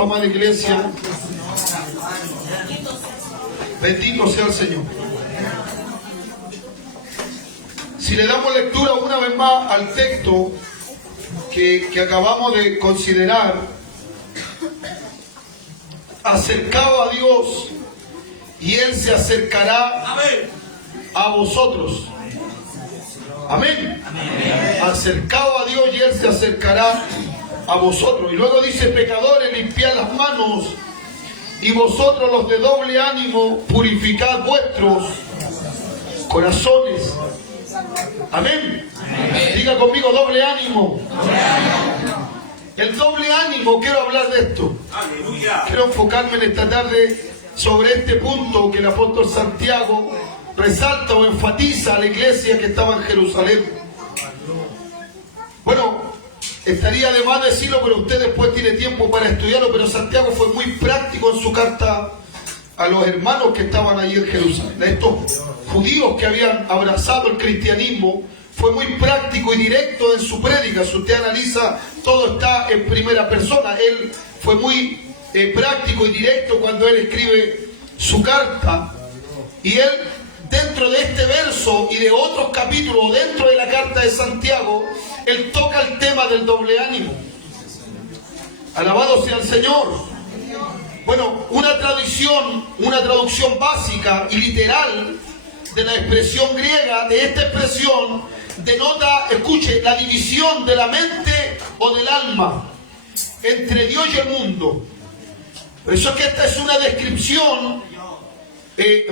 Amada iglesia, bendito sea el Señor. Si le damos lectura una vez más al texto que acabamos de considerar, acercado a Dios y Él se acercará a vosotros. Amén. Acercado a Dios y Él se acercará a vosotros. Y luego dice: pecadores, limpiad las manos, y vosotros los de doble ánimo, purificad vuestros corazones. Amén. Diga conmigo: doble ánimo. El doble ánimo, quiero hablar de esto. Quiero enfocarme en esta tarde sobre este punto que el apóstol Santiago resalta o enfatiza a la iglesia que estaba en Jerusalén. Bueno, estaría de más decirlo, pero usted después tiene tiempo para estudiarlo, pero Santiago fue muy práctico en su carta a los hermanos que estaban allí en Jerusalén. A estos judíos que habían abrazado el cristianismo, fue muy práctico y directo en su prédica. Si usted analiza, todo está en primera persona. Él fue muy práctico y directo cuando él escribe su carta. Y él, dentro de este verso y de otros capítulos, dentro de la carta de Santiago, él toca el tema del doble ánimo. Alabado sea el Señor. Bueno, una traducción básica y literal de la expresión griega, de esta expresión, denota, escuche, la división de la mente o del alma entre Dios y el mundo. Por eso es que esta es una descripción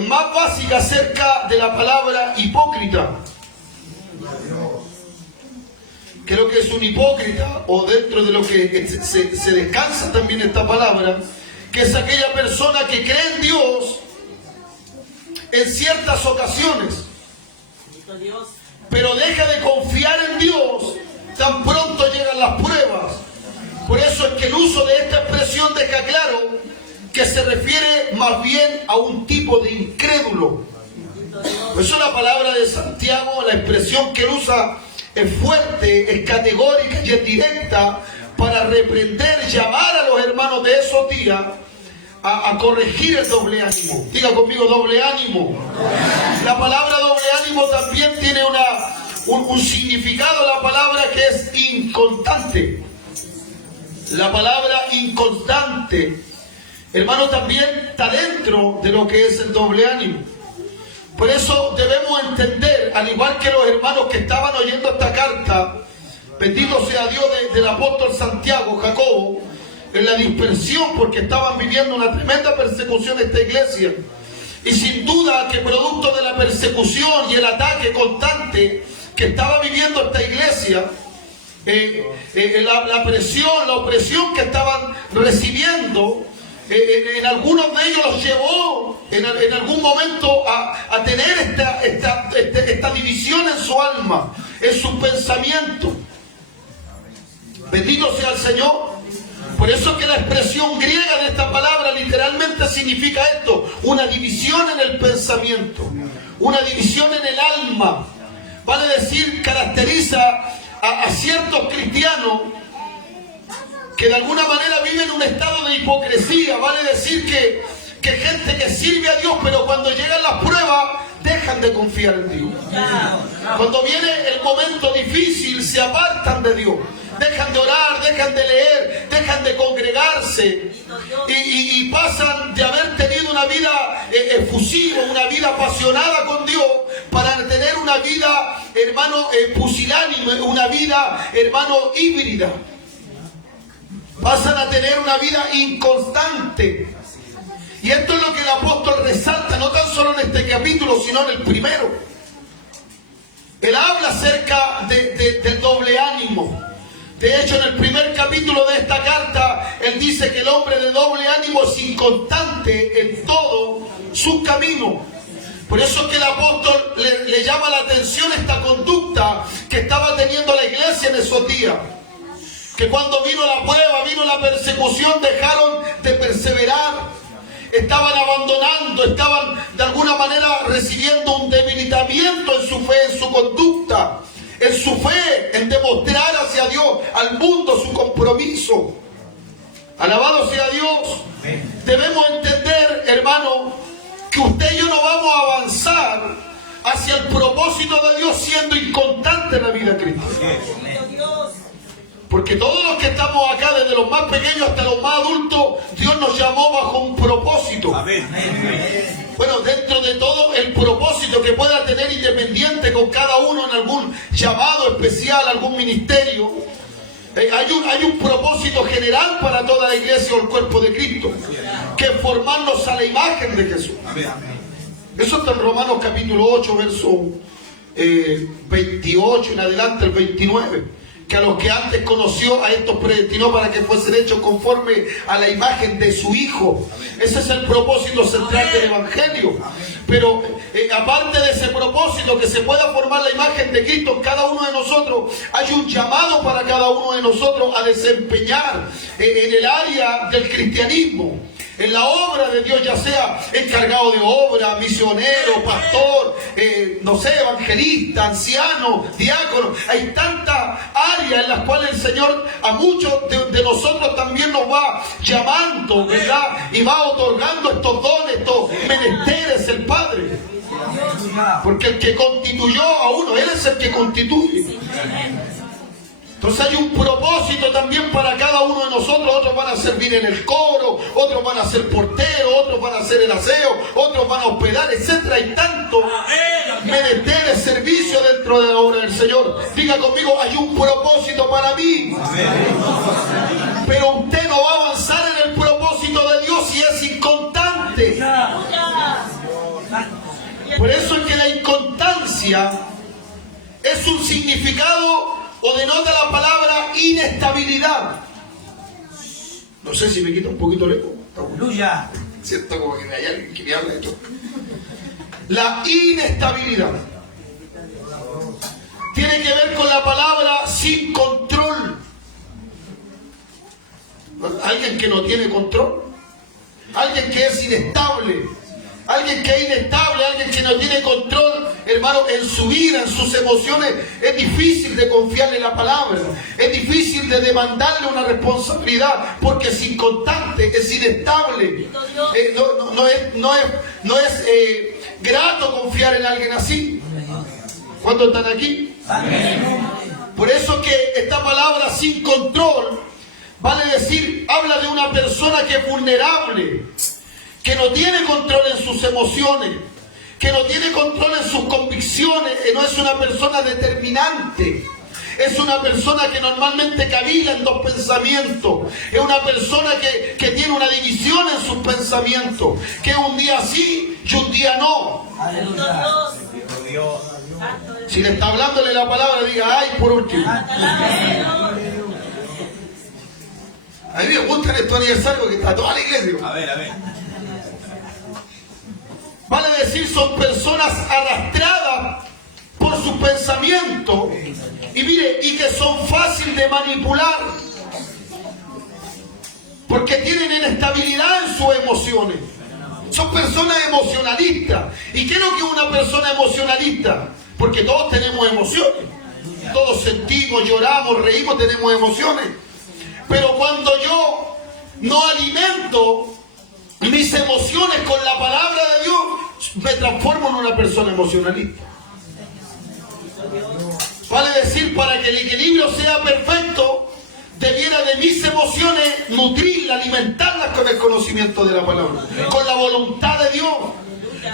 más básica acerca de la palabra hipócrita. Creo que es un hipócrita, o dentro de lo que se descansa también esta palabra, que es aquella persona que cree en Dios en ciertas ocasiones, pero deja de confiar en Dios tan pronto llegan las pruebas. Por eso es que el uso de esta expresión deja claro que se refiere más bien a un tipo de incrédulo. Por eso la palabra de Santiago, la expresión que él usa, es fuerte, es categórica y es directa para reprender, llamar a los hermanos de esos días a corregir el doble ánimo. Diga conmigo: doble ánimo. La palabra doble ánimo también tiene un significado, la palabra que es inconstante. La palabra inconstante, hermano, también está dentro de lo que es el doble ánimo. Por eso debemos entender, al igual que los hermanos que estaban oyendo esta carta, bendito sea Dios, del apóstol Santiago, Jacobo, en la dispersión, porque estaban viviendo una tremenda persecución esta iglesia. Y sin duda que producto de la persecución y el ataque constante que estaba viviendo esta iglesia, la presión, la opresión que estaban recibiendo, en algunos de ellos los llevó en algún momento a tener esta división en su alma, en su pensamiento. Bendito sea el Señor. Por eso es que la expresión griega de esta palabra literalmente significa esto: una división en el pensamiento, una división en el alma. Vale decir, caracteriza a ciertos cristianos que de alguna manera viven un estado de hipocresía. Vale decir que gente que sirve a Dios, pero cuando llegan las pruebas dejan de confiar en Dios. Cuando viene el momento difícil se apartan de Dios, dejan de orar, dejan de leer, dejan de congregarse y pasan de haber tenido una vida efusiva, una vida apasionada con Dios, para tener una vida, hermano, pusilánime, una vida, hermano, híbrida. Pasan a tener una vida inconstante. Y esto es lo que el apóstol resalta, no tan solo en este capítulo, sino en el primero. Él habla acerca del doble ánimo. De hecho, en el primer capítulo de esta carta, él dice que el hombre de doble ánimo es inconstante en todo su camino. Por eso es que el apóstol le llama la atención esta conducta que estaba teniendo la iglesia en esos días. Que cuando vino la prueba, vino la persecución, dejaron de perseverar. Estaban abandonando, estaban de alguna manera recibiendo un debilitamiento en su fe, en su conducta, en su fe, en demostrar hacia Dios, al mundo, su compromiso. Alabado sea Dios. debemos entender, hermano, que usted y yo no vamos a avanzar hacia el propósito de Dios siendo inconstante en la vida cristiana. Porque todos los que estamos acá, desde los más pequeños hasta los más adultos, Dios nos llamó bajo un propósito. Bueno, dentro de todo el propósito que pueda tener independiente con cada uno en algún llamado especial, algún ministerio, hay un propósito general para toda la iglesia o el cuerpo de Cristo, que es formarnos a la imagen de Jesús. Eso está en Romanos capítulo 8, verso 28 en adelante, el 29. Que a los que antes conoció, a estos predestinó para que fuesen hechos conforme a la imagen de su Hijo. Ese es el propósito central del Evangelio. Pero aparte de ese propósito, que se pueda formar la imagen de Cristo en cada uno de nosotros, hay un llamado para cada uno de nosotros a desempeñar en el área del cristianismo, en la obra de Dios, ya sea encargado de obra, misionero, pastor, no sé, evangelista, anciano, diácono. Hay tantas áreas en las cuales el Señor a muchos de nosotros también nos va llamando, ¿verdad? Y va otorgando estos dones, estos menesteres, el Padre. Porque el que constituyó a uno, Él es el que constituye. Entonces hay un propósito también para cada uno de nosotros. Otros van a servir en el coro, otros van a ser porteros, otros van a hacer el aseo, otros van a hospedar, etc. Hay tanto menesteres, servicio dentro de la obra del Señor. Diga conmigo, hay un propósito para mí. Pero usted no va a avanzar en el propósito de Dios si es inconstante. Por eso es que la inconstancia es un significado o denota la palabra inestabilidad. No sé si me quita un poquito el eco. Aleluya. Siento como que hay alguien que me habla de esto. La inestabilidad tiene que ver con la palabra sin control. Alguien que no tiene control, alguien que es inestable. Alguien que es inestable, alguien que no tiene control, hermano, en su vida, en sus emociones, es difícil de confiarle la palabra, es difícil de demandarle una responsabilidad, porque es inconstante, es inestable. No es grato confiar en alguien así. ¿Cuántos están aquí? Por eso que esta palabra sin control, vale decir, habla de una persona que es vulnerable, que no tiene control en sus emociones, que no tiene control en sus convicciones, que no es una persona determinante. Es una persona que normalmente cavila en dos pensamientos. Es una persona que tiene una división en sus pensamientos, que un día sí y un día no. Aleluya. Si le está hablándole la palabra, diga ay por último. A mí me gusta estos aniversarios porque está toda la iglesia. A ver. Vale decir, son personas arrastradas por su pensamiento y mire, y que son fáciles de manipular porque tienen inestabilidad en sus emociones. Son personas emocionalistas. ¿Y qué es lo que es una persona emocionalista? Porque todos tenemos emociones, todos sentimos, lloramos, reímos, tenemos emociones. Pero cuando yo no alimento mis emociones con la palabra de Dios, me transformo en una persona emocionalista. Vale decir, para que el equilibrio sea perfecto, debiera de mis emociones nutrirlas, alimentarlas con el conocimiento de la palabra, con la voluntad de Dios.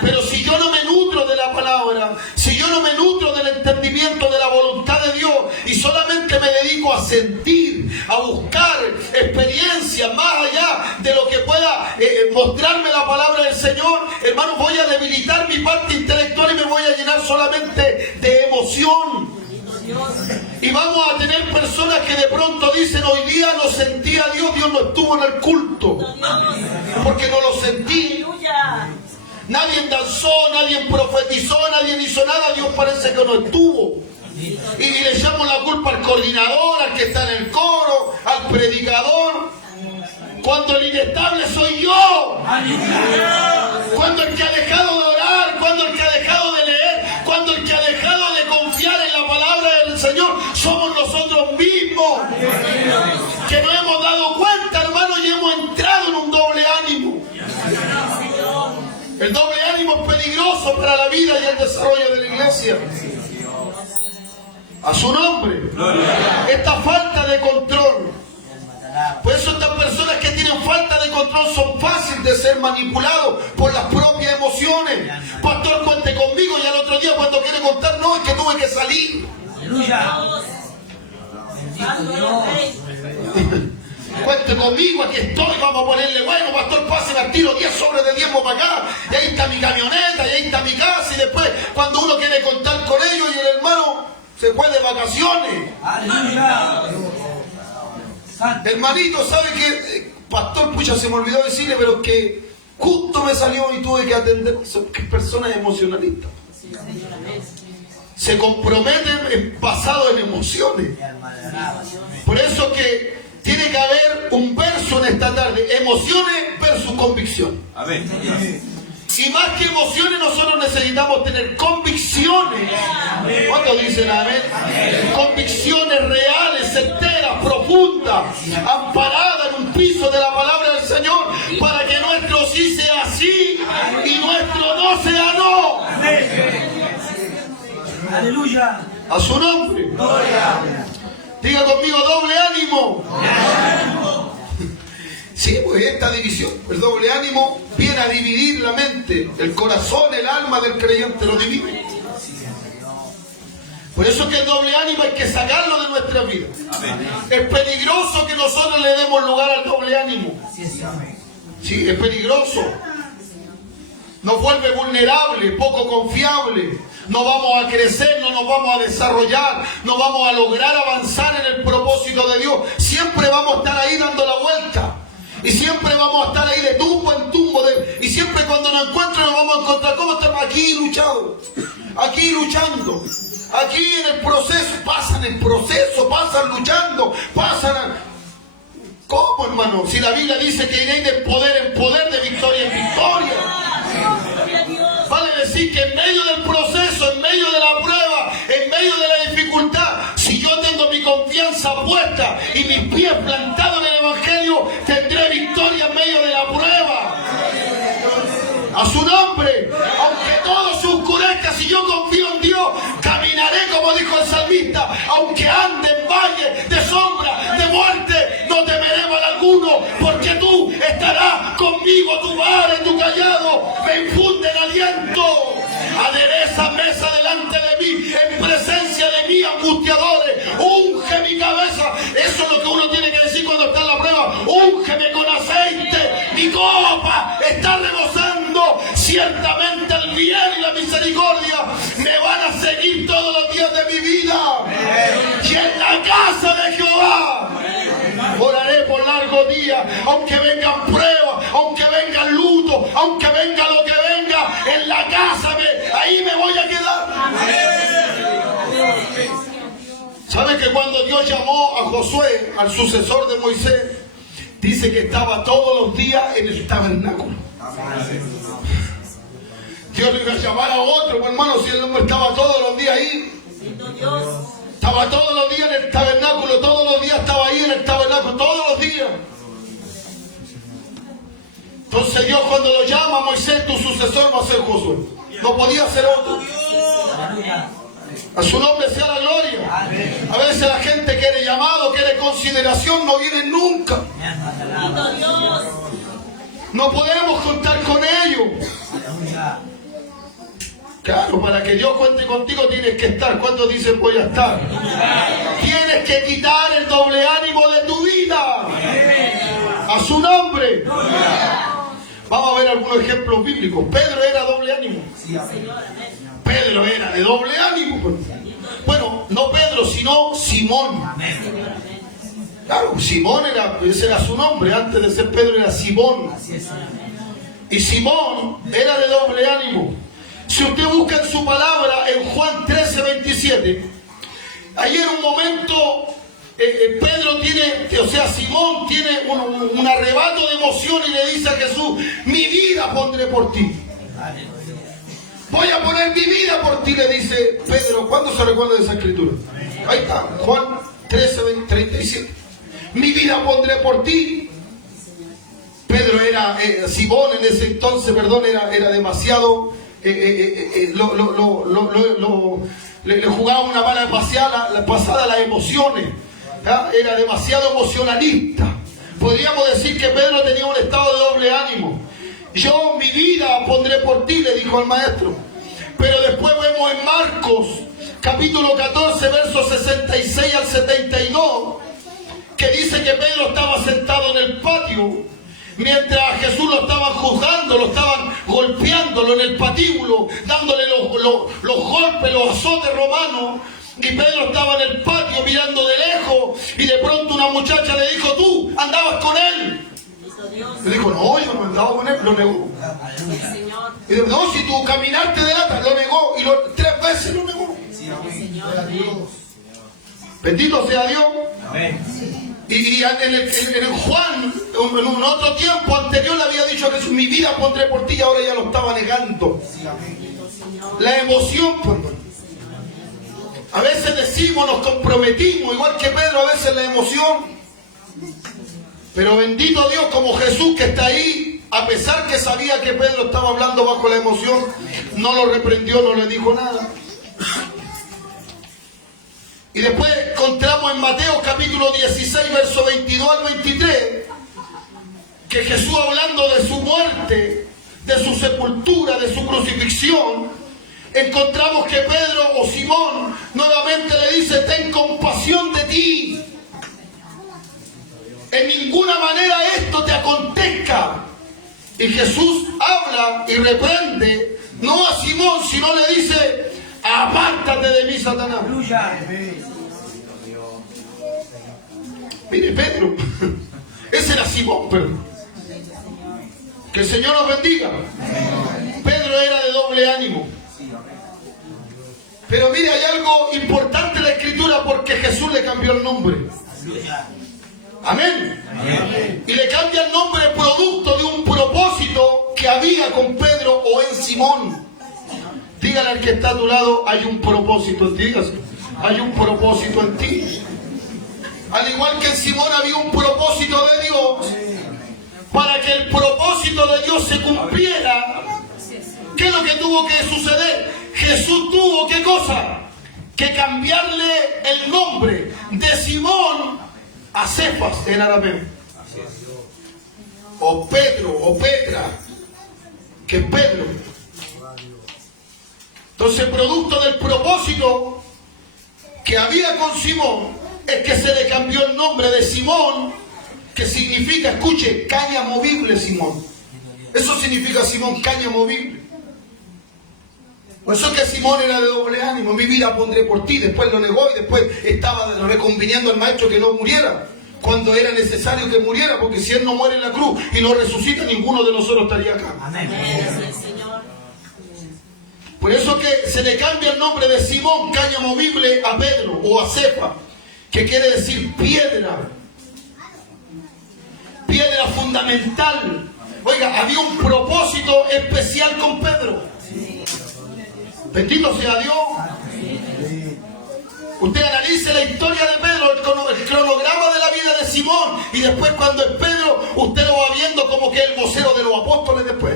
Pero si yo no me nutro de la palabra, si yo no me nutro del entendimiento de la voluntad de Dios y solamente me dedico a sentir, a buscar experiencias más allá de lo que pueda mostrarme la palabra del Señor, hermano, voy a debilitar mi parte intelectual y me voy a llenar solamente de emoción. Y vamos a tener personas que de pronto dicen, hoy día no sentí a Dios, Dios no estuvo en el culto, porque no lo sentí. Nadie danzó, nadie profetizó, nadie hizo nada, Dios parece que no estuvo. Y le echamos la culpa al coordinador, al que está en el coro, al predicador. Cuando el inestable soy yo. Cuando el que ha dejado de orar, cuando el que ha dejado de leer, cuando el que ha dejado de confiar en la palabra del Señor, somos nosotros mismos. Que nos hemos dado cuenta, hermano, y hemos entrado en un doble ánimo. peligroso para la vida y el desarrollo de la iglesia. A su nombre. Esta falta de control. Por eso estas personas que tienen falta de control son fáciles de ser manipulados por las propias emociones. Pastor, cuente conmigo, y al otro día cuando quiere contar, no, es que tuve que salir. Cuente conmigo, aquí estoy, vamos a ponerle, bueno, pastor, pase al tiro 10 sobres de diezmo para acá, y ahí está mi camioneta, y ahí está mi casa, y después cuando uno quiere contar con ellos y el hermano se fue de vacaciones. ¡Aleluya! Hermanito, ¿sabe qué? Pastor, pucha, se me olvidó decirle, pero que justo me salió y tuve que atender. Son personas emocionalistas. Se comprometen basado en emociones. Por eso que tiene que haber un verso en esta tarde: emociones versus convicción. Amén. Y más que emociones, nosotros necesitamos tener convicciones. ¿Cuántos dicen amén? Convicciones reales, certeras, profundas, amparadas en un piso de la palabra del Señor, para que nuestro sí sea sí y nuestro no sea no. Aleluya. A su nombre. Diga conmigo, doble ánimo. Sí, pues esta división, el doble ánimo, viene a dividir la mente, el corazón, el alma del creyente, lo divide. Por eso que el doble ánimo hay que sacarlo de nuestra vida. Es peligroso que nosotros le demos lugar al doble ánimo. Sí, es peligroso. Nos vuelve vulnerable, poco confiable. No vamos a crecer, no nos vamos a desarrollar, no vamos a lograr avanzar en el propósito de Dios. Siempre vamos a estar ahí dando la vuelta. Y siempre vamos a estar ahí de tumbo en tumbo. Y siempre cuando nos encuentren nos vamos a encontrar. ¿Cómo estamos? Aquí luchando. Aquí luchando. Aquí en el proceso. Pasan el proceso. Pasan luchando. Pasan. ¿Cómo, hermano? Si la Biblia dice que iréis de poder en poder, de victoria en victoria. Vale decir que en medio del proceso, en medio de la prueba, en medio de la dificultad, si yo tengo mi confianza puesta y mis pies plantados en el Evangelio, tendré victoria en medio de la prueba. A su nombre. Aunque todo se oscurezca, si yo confío en Dios, caminaré como dijo el salmista. Aunque ande en valle de sombra, de muerte, no temeré mal alguno, porque tú estarás conmigo. Tu vara y tu callado me infunden aliento. Adereza mesa delante de mí, en presencia de mis angustiadores. Unge mi cabeza. Eso es lo que uno tiene que decir cuando está en la prueba. Úngeme con aceite. Mi copa está rebosando. Ciertamente el bien y la misericordia me van a seguir todos los días de mi vida. Y en la casa de Jehová oraré por largos días. Aunque vengan pruebas, aunque vengan luto, aunque venga lo que venga, en la casa ahí me voy a quedar. ¿Sabe que cuando Dios llamó a Josué, al sucesor de Moisés, dice que estaba todos los días en el tabernáculo? Dios le iba a llamar a otro, pues, hermano, si el hombre estaba todos los días ahí. Estaba todos los días en el tabernáculo, todos los días estaba ahí en el tabernáculo, todos los días. Entonces Dios cuando lo llama a Moisés, tu sucesor va a ser Josué. No podía ser otro. A su nombre sea la gloria. A veces la gente quiere llamado, quiere consideración, no vienen nunca. No podemos contar con ellos. Claro, para que Dios cuente contigo tienes que estar. ¿Cuántos dicen voy a estar? Tienes que quitar el doble ánimo de tu vida. A su nombre. Vamos a ver algunos ejemplos bíblicos. Pedro era doble ánimo. Pedro era de doble ánimo. Bueno, no Pedro, sino Simón. Claro, Simón ese era su nombre. Antes de ser Pedro era Simón. Y Simón era de doble ánimo. Si usted busca en su palabra, en Juan 13:27, ahí en un momento Pedro tiene, o sea, Simón tiene un arrebato de emoción y le dice a Jesús: mi vida pondré por ti. Voy a poner mi vida por ti, le dice Pedro. ¿Cuándo se recuerda de esa escritura? Ahí está, Juan 13:37. Mi vida pondré por ti. Pedro era, Simón en ese entonces, perdón, era demasiado le jugaba una mala pasada a las emociones. Era demasiado emocionalista. Podríamos decir que Pedro tenía un estado de doble ánimo. Yo mi vida pondré por ti, le dijo al maestro. Pero después vemos en Marcos, capítulo 14, versos 66 al 72, que dice que Pedro estaba sentado en el patio, mientras a Jesús lo estaban juzgando, lo estaban golpeándolo en el patíbulo, dándole los golpes, los azotes romanos. Y Pedro estaba en el patio mirando de lejos, y de pronto una muchacha le dijo: tú andabas con él. Le dijo: no, yo no andaba con él. Lo negó. Y dijo: no, si tú caminaste delante. Lo negó, y 3 veces lo negó. Bendito sea Dios. Y en Juan, en un otro tiempo anterior, le había dicho que mi vida pondré por ti, y ahora ya lo estaba negando. La emoción, perdón. A veces decimos, nos comprometimos, igual que Pedro, a veces la emoción. Pero bendito Dios, como Jesús que está ahí, a pesar que sabía que Pedro estaba hablando bajo la emoción, no lo reprendió, no le dijo nada. Y después encontramos en Mateo capítulo 16, verso 22 al 23, que Jesús, hablando de su muerte, de su sepultura, de su crucifixión, encontramos que Pedro o Simón nuevamente le dice: ten compasión de ti. En ninguna manera esto te acontezca. Y Jesús habla y reprende, no a Simón, sino le dice: apártate de mí, Satanás. Mire, Pedro, ese era Simón, pero que el Señor nos bendiga. Pedro era de doble ánimo. Pero mire, hay algo importante en la Escritura, porque Jesús le cambió el nombre. Amén. Amén. Y le cambia el nombre producto de un propósito que había con Pedro o en Simón. Dígale al que está a tu lado: hay un propósito en ti. Dígase: hay un propósito en ti. Al igual que en Simón había un propósito de Dios, para que el propósito de Dios se cumpliera. ¿Qué es lo que tuvo que suceder? Jesús tuvo, ¿qué cosa? Que cambiarle el nombre de Simón a Cefas en arameo. O Pedro, o Petra, que es Pedro. Entonces, producto del propósito que había con Simón, es que se le cambió el nombre de Simón, que significa, escuche, caña movible, Simón. Eso significa Simón, caña movible. Por eso es que Simón era de doble ánimo: mi vida pondré por ti. Después lo negó, y después estaba reconviniendo al maestro que no muriera cuando era necesario que muriera, porque si él no muere en la cruz y no resucita, ninguno de nosotros estaría acá. Amén. Por eso que se le cambia el nombre de Simón, caña movible, a Pedro o a Cefa, que quiere decir piedra. Piedra fundamental. Oiga, había un propósito especial con Pedro. Bendito sea Dios. Usted analice la historia de Pedro, el cronograma de la vida de Simón, y después, cuando es Pedro, usted lo va viendo como que es el vocero de los apóstoles después.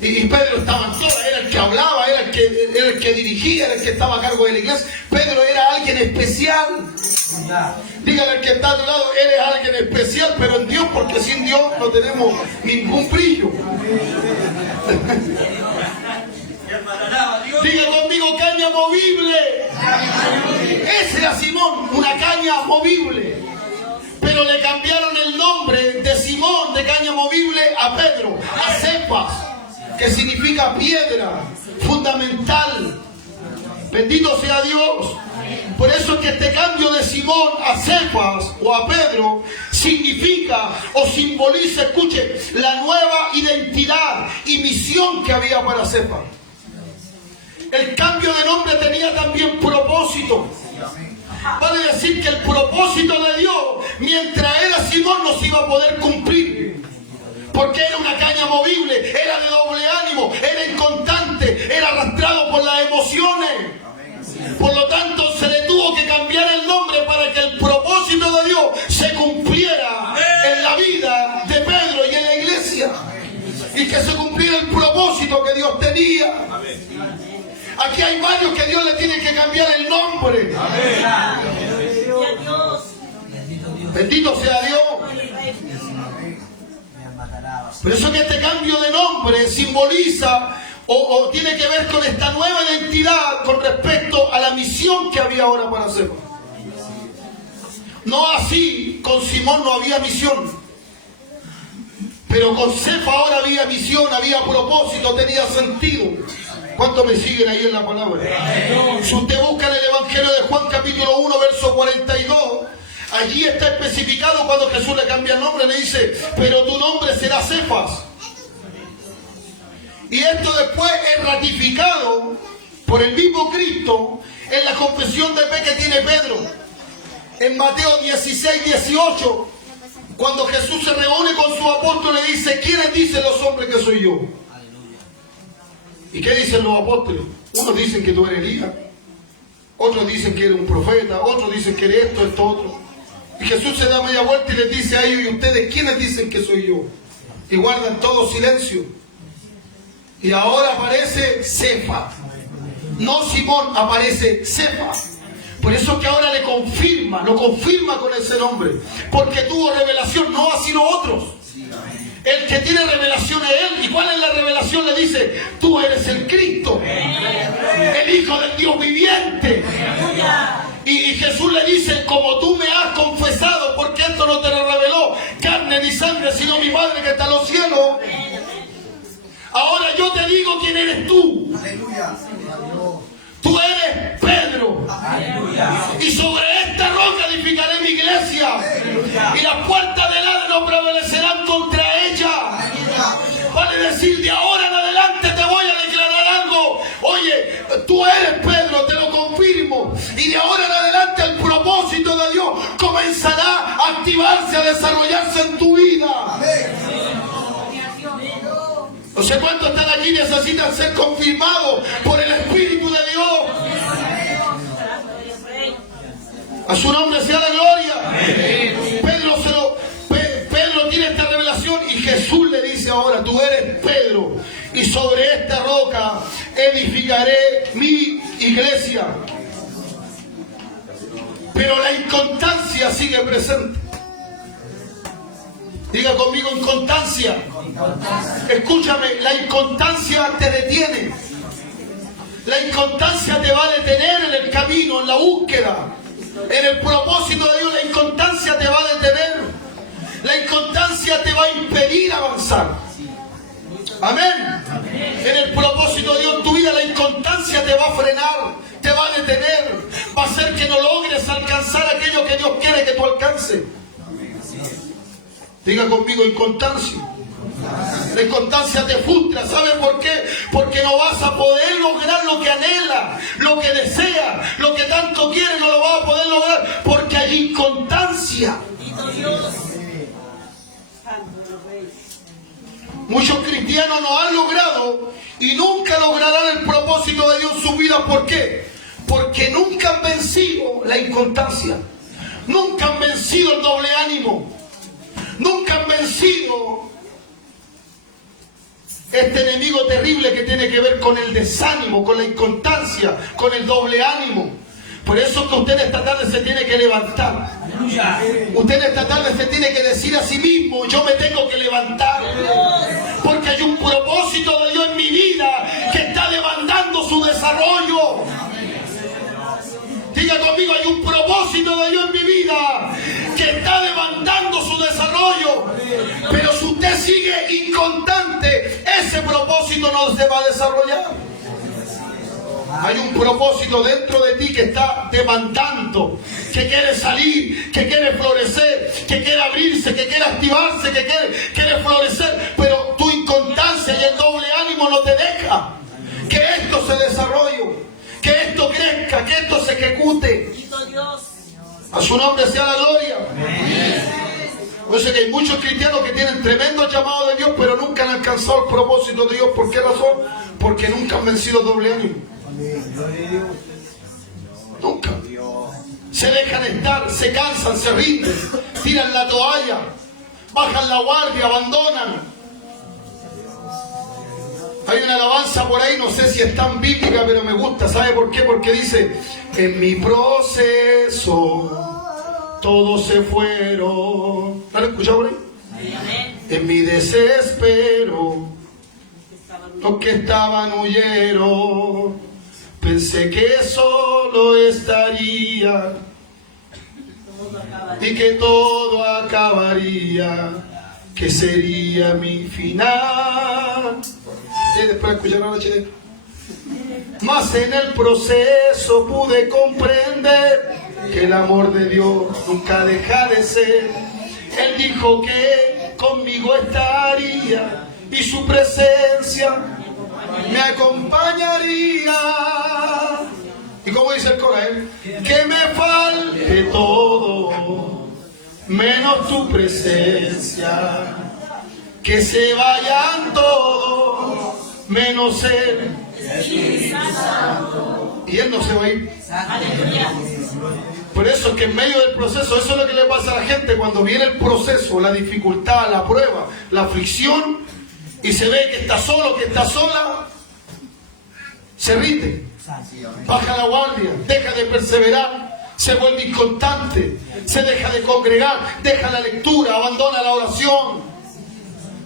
Y Pedro estaba en todas, era el que hablaba, era el que dirigía, era el que estaba a cargo de la iglesia. Pedro era alguien especial. Dígale al que está a tu lado: eres alguien especial, pero en Dios, porque sin Dios no tenemos ningún brillo. Diga conmigo: caña movible. Ese era Simón, una caña movible. Pero le cambiaron el nombre de Simón, de caña movible, a Pedro, a Cefas, que significa piedra fundamental. Bendito sea Dios. Por eso es que este cambio de Simón a Cefas o a Pedro significa o simboliza, escuche, la nueva identidad y misión que había para Cefas. El cambio de nombre tenía también propósito. Vale decir que el propósito de Dios, mientras era Simón, no se iba a poder cumplir. Porque era una caña movible, era de doble ánimo, era inconstante, era arrastrado por las emociones. Por lo tanto, se le tuvo que cambiar el nombre para que el propósito de Dios se cumpliera en la vida de Pedro y en la iglesia. Y y que se cumpliera el propósito que Dios tenía. Aquí hay varios que Dios le tiene que cambiar el nombre. Bendito sea Dios. Por eso que este cambio de nombre simboliza o tiene que ver con esta nueva identidad con respecto a la misión que había ahora para Cefa. No así, con Simón no había misión, pero con Cefa ahora había misión, había propósito, tenía sentido. ¿Cuántos me siguen ahí en la palabra? Si usted busca en el Evangelio de Juan capítulo 1 verso 42, allí está especificado cuando Jesús le cambia el nombre, le dice, pero tu nombre será Cefas. Y esto después es ratificado por el mismo Cristo en la confesión de fe que tiene Pedro. En Mateo 16, 18, cuando Jesús se reúne con sus apóstoles, le dice, ¿quiénes dicen los hombres que soy yo? ¿Y qué dicen los apóstoles? Unos dicen que tú eres Elías, otros dicen que eres un profeta, otros dicen que eres esto, otro. Y Jesús se da media vuelta y les dice a ellos, ¿y ustedes quiénes dicen que soy yo? Y guardan todo silencio. Y ahora aparece Cefa. No Simón, aparece Cefa. Por eso es que ahora le confirma, lo confirma con ese nombre. Porque tuvo revelación, no así los otros. El que tiene revelación es Él. ¿Y cuál es la revelación? Le dice, tú eres el Cristo, el Hijo del Dios viviente. Y Jesús le dice, como tú me has confesado, porque esto no te lo reveló carne ni sangre, sino mi Padre que está en los cielos. Ahora yo te digo quién eres tú. Tú eres Pedro. Y sobre esta roca edificaré mi iglesia. Y las puertas del Hades no prevalecerán contra ella. Vale decir, de ahora en adelante te voy a declarar algo. Oye, tú eres Pedro, te lo confirmo. Y de ahora en adelante el propósito de Dios comenzará a activarse, a desarrollarse en tu vida. No sé cuántos están aquí, necesitan ser confirmados por el Espíritu de Dios. A su nombre sea la gloria. Pedro tiene esta revelación y Jesús le dice ahora, tú eres Pedro y sobre esta roca edificaré mi iglesia. Pero la inconstancia sigue presente. Diga conmigo, inconstancia. Escúchame, la inconstancia te detiene. La inconstancia te va a detener en el camino, en la búsqueda, en el propósito de Dios. La inconstancia te va a detener. La inconstancia te va a impedir avanzar. Amén. En el propósito de Dios en tu vida, la inconstancia te va a frenar, te va a detener, va a hacer que no logres alcanzar aquello que Dios quiere que tú alcances. Diga conmigo, inconstancia. La inconstancia te frustra. ¿Sabe por qué? Porque no vas a poder lograr lo que anhela, lo que desea, lo que tanto quiere, no lo vas a poder lograr porque hay inconstancia. Muchos cristianos no han logrado y nunca lograrán el propósito de Dios en su vida. ¿Por qué? Porque nunca han vencido la inconstancia. Nunca han vencido el doble ánimo. Nunca han vencido este enemigo terrible que tiene que ver con el desánimo, con la inconstancia, con el doble ánimo. Por eso que usted esta tarde se tiene que levantar. Usted esta tarde se tiene que decir a sí mismo, yo me tengo que levantar. Porque hay un propósito de Dios en mi vida que está demandando su desarrollo. Diga conmigo, hay un propósito de Dios en mi vida que está demandando su desarrollo. Pero si usted sigue inconstante, ese propósito no se va a desarrollar. Hay un propósito dentro de ti que está demandando, que quiere salir, que quiere florecer, que quiere abrirse, que quiere activarse, que quiere florecer. Pero tu inconstancia y el doble ánimo no te deja que esto se desarrolle, que esto crezca, que esto se ejecute. A su nombre sea la gloria. Yo sé que hay muchos cristianos que tienen tremendo llamado de Dios, pero nunca han alcanzado el propósito de Dios. ¿Por qué razón? Porque nunca han vencido el doble ánimo. Nunca. Se dejan estar, se cansan, se rinden, tiran la toalla, bajan la guardia, abandonan. esa por ahí, no sé si es tan bíblica, pero me gusta. ¿Sabe por qué? Porque dice, en mi proceso todos se fueron. ¿No lo escuchado por ahí? En mi desespero los que estaban huyeron. Pensé que solo estaría y que todo acabaría, que sería mi final. Y después escucharon la chilena. Mas en el proceso pude comprender que el amor de Dios nunca deja de ser. Él dijo que conmigo estaría y su presencia me acompañaría. ¿Y cómo dice el coro? Que me falte todo, menos tu presencia. Que se vayan todos, menos Él. Y Él no se va a ir. Por eso es que en medio del proceso, eso es lo que le pasa a la gente cuando viene el proceso, la dificultad, la prueba, la aflicción, y se ve que está solo, que está sola, se rinde, baja la guardia, deja de perseverar, se vuelve inconstante, se deja de congregar, deja la lectura, abandona la oración,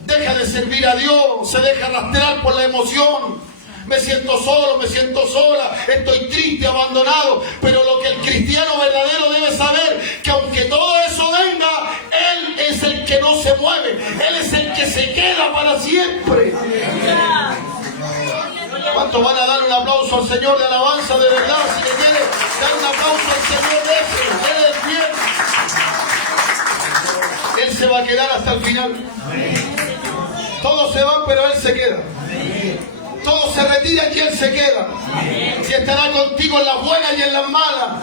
deja de servir a Dios, se deja arrastrar por la emoción. Me siento solo, me siento sola, estoy triste, abandonado. Pero lo que el cristiano verdadero debe saber, que aunque todo eso venga, Él es el que no se mueve, Él es el que se queda para siempre. ¿Cuántos van a dar un aplauso al Señor de alabanza de verdad? Si le quiere dar un aplauso al Señor de eso, Él es bien. Él se va a quedar hasta el final. Todos se van, pero Él se queda. Todos se retiran y Él se queda. Y estará contigo en las buenas y en las malas.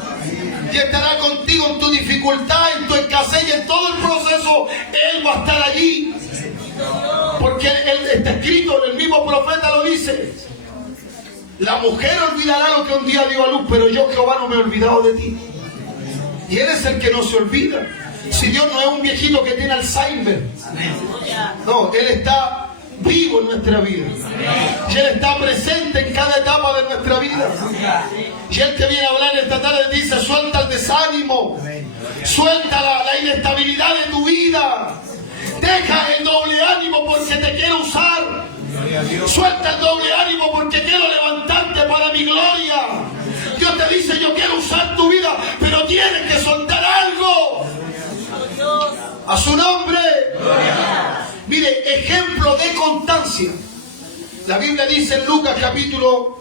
Y estará contigo en tu dificultad, en tu escasez y en todo el proceso. Él va a estar allí. Porque Él está escrito, el mismo profeta lo dice. La mujer olvidará lo que un día dio a luz, pero yo, Jehová, no me he olvidado de ti. Y Él es el que no se olvida. Si Dios no es un viejito que tiene Alzheimer. No, Él está vivo en nuestra vida. Y Él está presente en cada etapa de nuestra vida. Y Él te viene a hablar esta tarde y dice, suelta el desánimo, suelta la inestabilidad de tu vida, deja el doble ánimo porque te quiero usar, suelta el doble ánimo porque quiero levantarte para mi gloria. Dios te dice, yo quiero usar tu vida, pero tienes que soltar algo. A su nombre. Mire, ejemplo de constancia. La Biblia dice en Lucas capítulo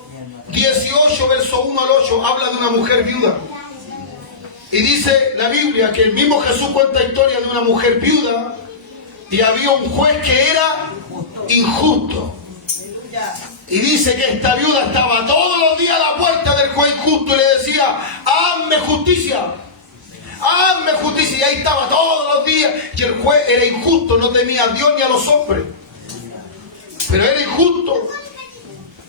18, verso 1 al 8, habla de una mujer viuda. Y dice la Biblia que el mismo Jesús cuenta historia de una mujer viuda y había un juez que era injusto. Y dice que esta viuda estaba todos los días a la puerta del juez injusto y le decía, hazme justicia. Hazme justicia. Y ahí estaba todos los días. Y el juez era injusto, no temía a Dios ni a los hombres. Pero era injusto.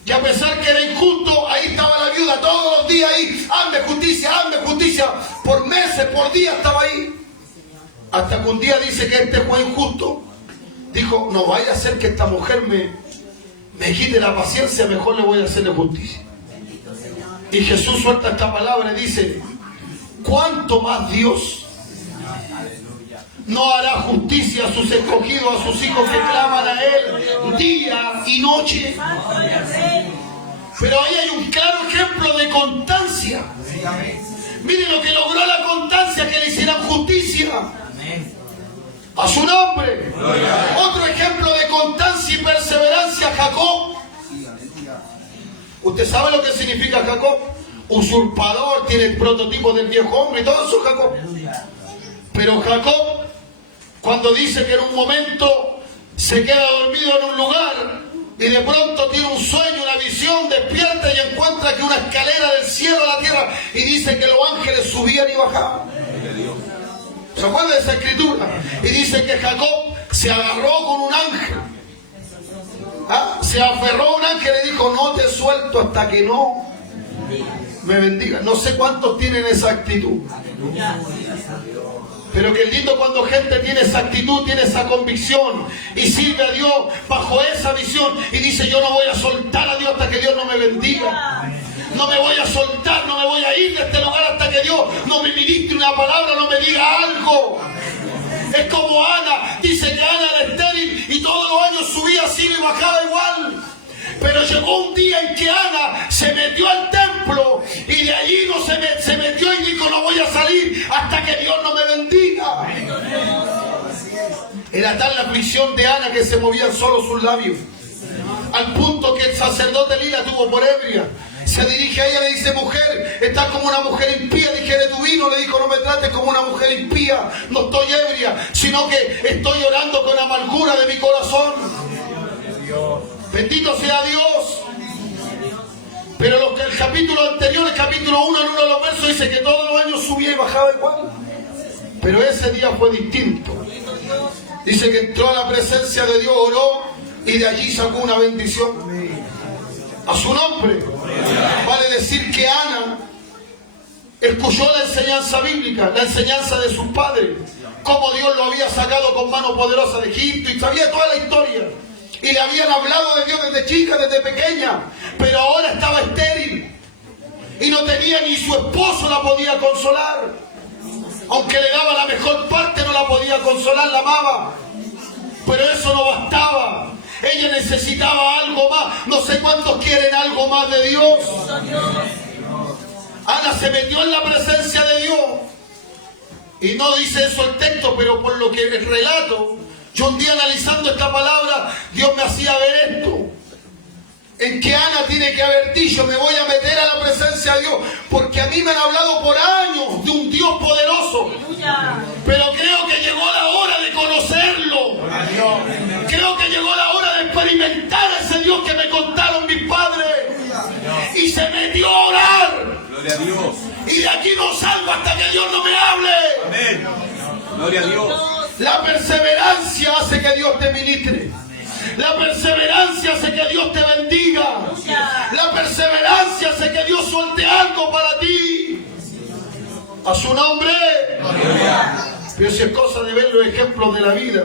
Y a pesar que era injusto, ahí estaba la viuda todos los días ahí. Hazme justicia, hazme justicia. Por meses, por días estaba ahí. Hasta que un día dice que este juez injusto dijo, no vaya a ser que esta mujer me quite la paciencia, mejor le voy a hacerle justicia. Y Jesús suelta esta palabra y dice, ¿cuánto más Dios no hará justicia a sus escogidos, a sus hijos que claman a Él día y noche? Pero ahí hay un claro ejemplo de constancia. Miren lo que logró la constancia, que le hicieran justicia. A su nombre. Otro ejemplo de constancia y perseverancia, Jacob. ¿Usted sabe lo que significa Jacob? Usurpador, tiene el prototipo del viejo hombre y todo eso, Jacob. Pero Jacob, cuando dice que en un momento se queda dormido en un lugar y de pronto tiene un sueño, una visión, despierta y encuentra que una escalera del cielo a la tierra, y dice que los ángeles subían y bajaban. ¿Se acuerda de esa escritura? Y dice que Jacob se agarró con un ángel. Se aferró a un ángel y dijo, no te suelto hasta que no me bendiga. No sé cuántos tienen esa actitud. Pero qué lindo cuando gente tiene esa actitud, tiene esa convicción y sirve a Dios bajo esa visión y dice: yo no voy a soltar a Dios hasta que Dios no me bendiga. No me voy a soltar, no me voy a ir de este lugar hasta que Dios no me ministre una palabra, no me diga algo. Es como Ana, dice que Ana era estéril y todos los años subía así y bajaba igual. Pero llegó un día en que Ana se metió al templo y de allí no se metió y dijo: no voy a salir hasta que Dios no me bendiga. Era tal la aflicción de Ana que se movían solo sus labios, al punto que el sacerdote Elí la tuvo por ebria. Se dirige a ella y le dice: mujer, estás como una mujer impía. Digiere tu vino. Le dijo: no me trates como una mujer impía, no estoy ebria, sino que estoy llorando con amargura de mi corazón. Bendito sea Dios. Pero el capítulo anterior, el capítulo 1, en uno de los versos dice que todos los años subía y bajaba igual. Pero ese día fue distinto. Dice que entró a la presencia de Dios, oró y de allí sacó una bendición a su nombre. Vale decir que Ana escuchó la enseñanza bíblica, la enseñanza de sus padres, cómo Dios lo había sacado con mano poderosa de Egipto, y sabía toda la historia. Y le habían hablado de Dios desde chica, desde pequeña, pero ahora estaba estéril y no tenía ni su esposo la podía consolar. Aunque le daba la mejor parte, no la podía consolar, la amaba. Pero eso no bastaba. Ella necesitaba algo más. No sé cuántos quieren algo más de Dios. Ana se metió en la presencia de Dios. Y no dice eso el texto, pero por lo que el relato, yo un día analizando esta palabra, Dios me hacía ver esto. En que Ana tiene que haber dicho: me voy a meter a la presencia de Dios, porque a mí me han hablado por años de un Dios poderoso. Pero creo que llegó la hora de conocerlo. Creo que llegó la hora de experimentar a ese Dios que me contaron mis padres. Y se metió a orar. Gloria a Dios. Y de aquí no salgo hasta que Dios no me hable. Amén. Gloria a Dios. La perseverancia hace que Dios te ministre. La perseverancia hace que Dios te bendiga. La perseverancia hace que Dios suelte algo para ti. A su nombre. Pero si es cosa de ver los ejemplos de la vida.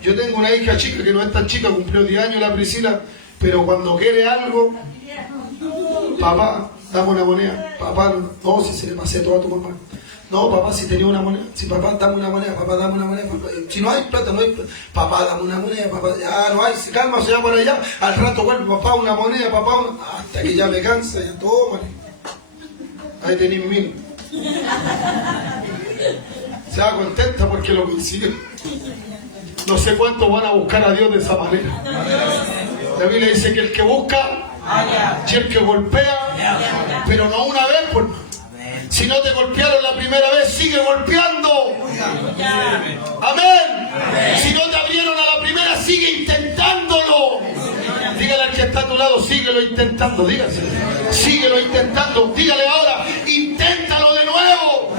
Yo tengo una hija chica que no es tan chica, cumplió 10 años la Priscila, pero cuando quiere algo: papá, dame una moneda. Papá, no, si se le pasé todo a tu mamá. No, papá, si tenía una moneda. Si papá, dame una moneda. Papá, dame una moneda. Papá, si no hay plata, no hay plata. Papá, dame una moneda. Papá, ya no hay. Si calma, se va por allá. Al rato vuelve: papá, una moneda. Papá, una... Hasta que ya me cansa, ya toma. Ahí tenéis mil. Se va contenta porque lo consiguió. No sé cuántos van a buscar a Dios de esa manera. La Biblia dice que el que busca y el que golpea, pero no una vez, pues. Si no te golpearon la primera vez, sigue golpeando. Amén. Si no te abrieron a la primera, sigue intentándolo. Dígale al que está a tu lado: síguelo intentando. Dígase: síguelo intentando. Dígale ahora: inténtalo de nuevo.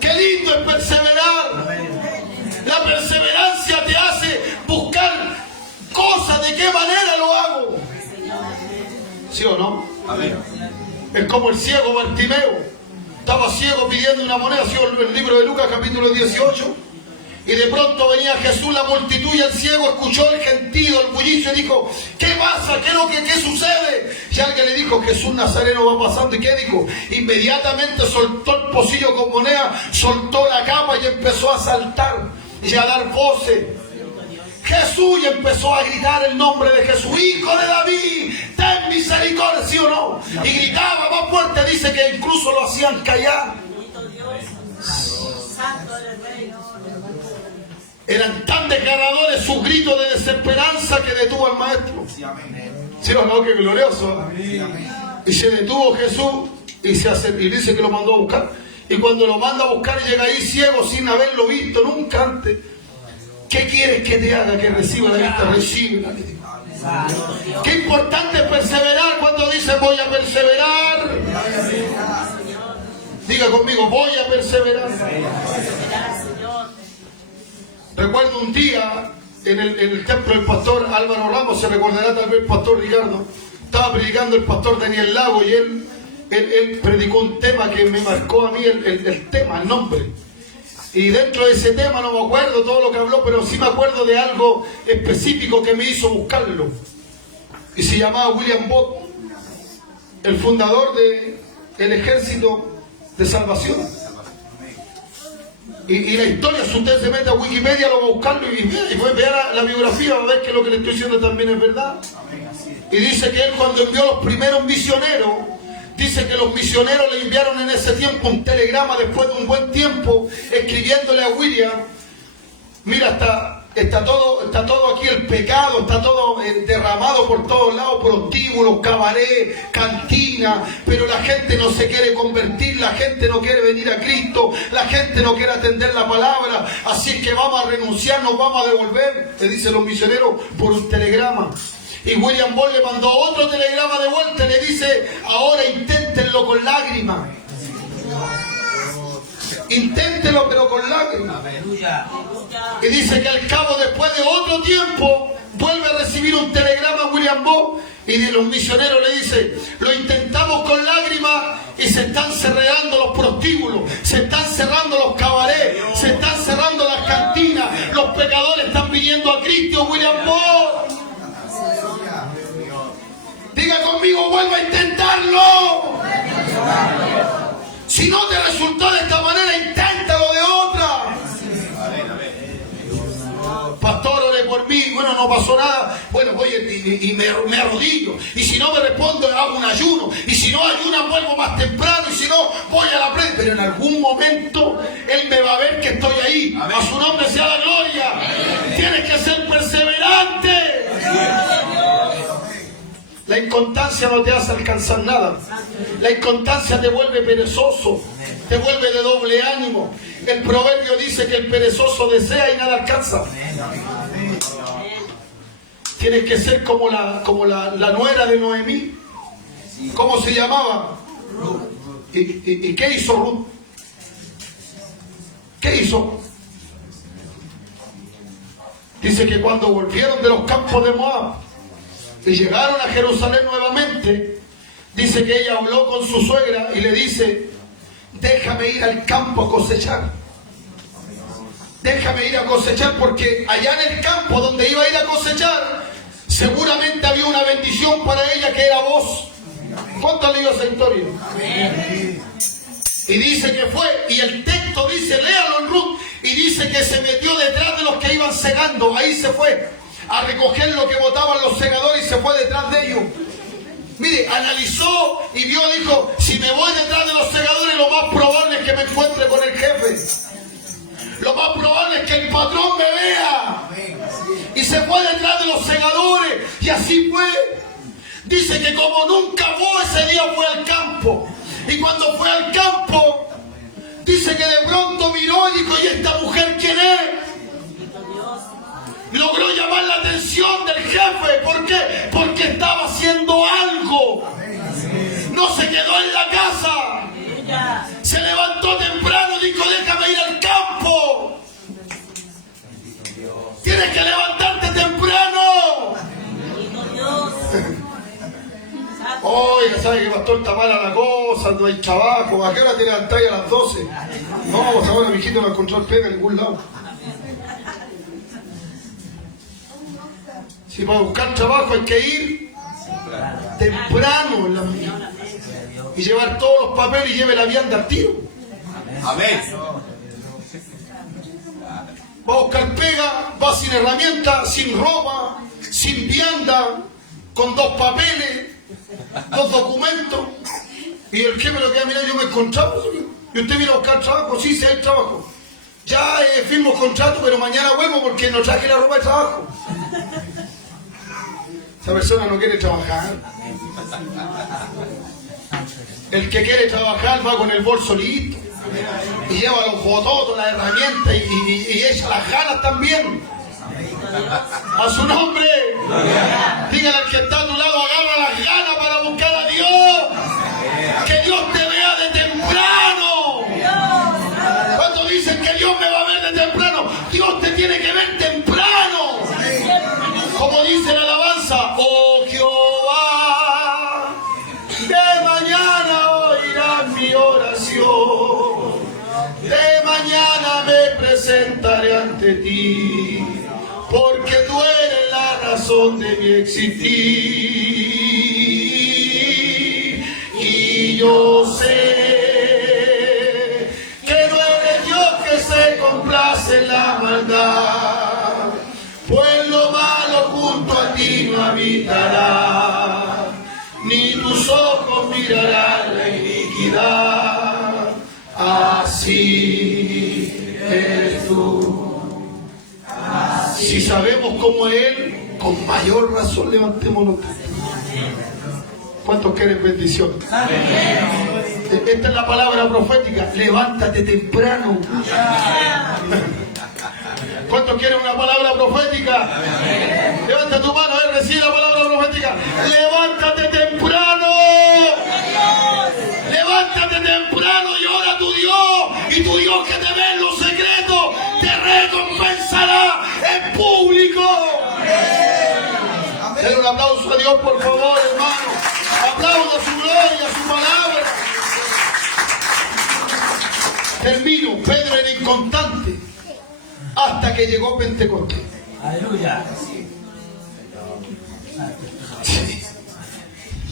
Qué lindo es perseverar. La perseverancia te hace buscar cosas. ¿De qué manera lo hago? ¿Sí o no? Amén. Es como el ciego Bartimeo. Estaba ciego pidiendo una moneda. ¿Sí? El libro de Lucas, capítulo 18. Y de pronto venía Jesús, la multitud, y el ciego escuchó el gentío, el bullicio, y dijo: ¿qué pasa? ¿Qué sucede? Y alguien le dijo: Jesús Nazareno va pasando. ¿Y qué dijo? Inmediatamente soltó el pocillo con moneda, soltó la capa y empezó a saltar y a dar voces. Jesús, y empezó a gritar el nombre de Jesús: Hijo de David, ten misericordia. ¿Sí o no? Y gritaba más fuerte. Dice que incluso lo hacían callar. Eran tan desgarradores sus gritos de desesperanza que detuvo al maestro. ¿Sí o no? Qué glorioso. Y se detuvo Jesús y dice que lo mandó a buscar. Y cuando lo manda a buscar, llega ahí ciego sin haberlo visto nunca antes. ¿Qué quieres que te haga? Que reciba la vista, recibe. Qué importante es perseverar. Cuando dice voy a perseverar, diga conmigo: voy a perseverar. Recuerdo un día en el templo del pastor Álvaro Ramos, se recordará tal vez el pastor Ricardo. Estaba predicando el pastor Daniel Lago y él él predicó un tema que me marcó a mí el tema, el nombre. Y dentro de ese tema no me acuerdo todo lo que habló, pero sí me acuerdo de algo específico que me hizo buscarlo. Y se llamaba William Booth, el fundador del Ejército de Salvación. Y la historia, si usted se mete a Wikipedia, lo va a buscarlo y puede ver la biografía, va a ver que lo que le estoy diciendo también es verdad. Y dice que él, cuando envió los primeros misioneros, dice que los misioneros le enviaron en ese tiempo un telegrama después de un buen tiempo, escribiéndole a William: mira, está todo aquí, el pecado, está todo derramado por todos lados, prostíbulos, cabaret, cantina, pero la gente no se quiere convertir, la gente no quiere venir a Cristo, la gente no quiere atender la palabra, así que vamos a renunciar, nos vamos a devolver, le dicen los misioneros por un telegrama. Y William Booth le mandó otro telegrama de vuelta y le dice: ahora inténtenlo con lágrimas. Inténtelo, pero con lágrimas. Y dice que al cabo, después de otro tiempo, vuelve a recibir un telegrama William Booth y de los misioneros le dice: lo intentamos con lágrimas y se están cerrando los prostíbulos, se están cerrando los cabarets, se están cerrando las cantinas, los pecadores están viniendo a Cristo. William Booth, diga conmigo: vuelva a intentarlo. Si no te resultó de esta manera, inténtalo de otra. Pastor, ore por mí. Bueno, no pasó nada. Bueno, voy y me arrodillo. Y si no me respondo, hago un ayuno. Y si no ayuno, vuelvo más temprano. Y si no, voy a la prensa. Pero en algún momento Él me va a ver que estoy ahí. Amén. A su nombre sea la gloria. Amén. Tienes que ser perseverante. La inconstancia no te hace alcanzar nada. La inconstancia te vuelve perezoso, te vuelve de doble ánimo. El proverbio dice que el perezoso desea y nada alcanza. Tienes que ser como la nuera de Noemí. ¿Cómo se llamaba? ¿Y qué hizo Ruth? ¿Qué hizo? Dice que cuando volvieron de los campos de Moab y llegaron a Jerusalén nuevamente, dice que ella habló con su suegra y le dice: déjame ir al campo a cosechar. Déjame ir a cosechar, porque allá en el campo donde iba a ir a cosechar, seguramente había una bendición para ella, que era vos. ¿Cuánto han leído esa historia? Amén. Y dice que fue, y el texto dice, léalo en Ruth, y dice que se metió detrás de los que iban segando. Ahí se fue a recoger lo que botaban los segadores y se fue detrás de ellos. Mire, analizó y vio, dijo: si me voy detrás de los segadores, lo más probable es que me encuentre con el jefe. Lo más probable es que el patrón me vea. Y se fue detrás de los segadores, y así fue. Dice que como nunca vos ese día fue al campo. Y cuando fue al campo, dice que de pronto miró y dijo: ¿y esta mujer quién es? Logró llamar la atención del jefe. ¿Por qué? Porque estaba haciendo algo. No se quedó en la casa. Se levantó temprano y dijo: déjame ir al campo. Tienes que levantarte temprano. Oiga, ¿sabe que, pastor, está mala la cosa? No hay trabajo. ¿A qué hora te levantáis? A las 12. No, pues ahora, mijito, no encontrar pega en ningún lado. Si para buscar trabajo hay que ir temprano en la mañana y llevar todos los papeles y lleve la vianda al tiro. Amén. Va a buscar pega, va sin herramientas, sin ropa, sin vianda, con 2 papeles, 2 documentos. Y el jefe lo queda mirando: yo me encontraba. Y usted viene a buscar trabajo. Sí, sí hay trabajo. Ya firmo contrato, pero mañana vuelvo porque no traje la ropa de trabajo. Esa persona no quiere trabajar. El que quiere trabajar va con el bolso listo y lleva los bototos, las herramientas y echa las ganas también. A su nombre. Dígale al que está a tu lado: agarra las ganas para buscar a Dios. Que Dios te vea de temprano. Cuando dicen que Dios me va a ver de temprano, Dios te tiene que ver temprano. Como dice la alabanza: oh Jehová, de mañana porque tú eres la razón de mi existir. Y yo sé que no eres Dios que se complace en la maldad, pues lo malo junto a ti no habitará, ni tus ojos mirarán la iniquidad. Así eres tú. Si sabemos cómo es Él, con mayor razón levantémonos. ¿Cuántos quieren bendición? Esta es la palabra profética. Levántate temprano. ¿Cuántos quieren una palabra profética? Levanta tu mano, recibe la palabra profética. Levántate temprano. Levántate temprano y ora a tu Dios. Y tu Dios que te ve en los secretos te recompensará en público. Denle un aplauso a Dios, por favor, hermano. Aplauda su gloria, su palabra. Termino. Pedro era inconstante hasta que llegó Pentecostés. Aleluya.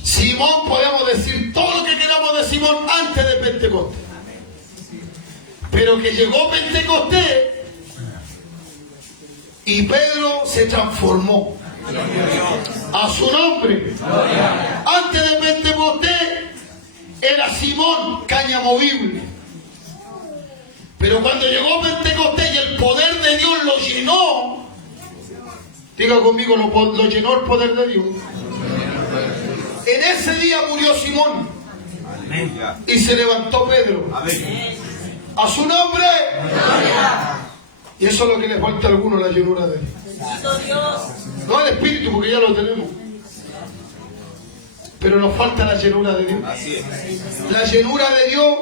Simón, podemos decir todo lo que queramos de Simón antes de Pentecostés. Pero que llegó Pentecostés y Pedro se transformó. A su nombre. Antes de Pentecostés era Simón, caña movible. Pero cuando llegó Pentecostés y el poder de Dios lo llenó, diga conmigo, lo llenó el poder de Dios. En ese día murió Simón y se levantó Pedro. A su nombre. Y eso es lo que le falta a algunos, la llenura de Dios. No el Espíritu, porque ya lo tenemos. Pero nos falta la llenura de Dios. La llenura de Dios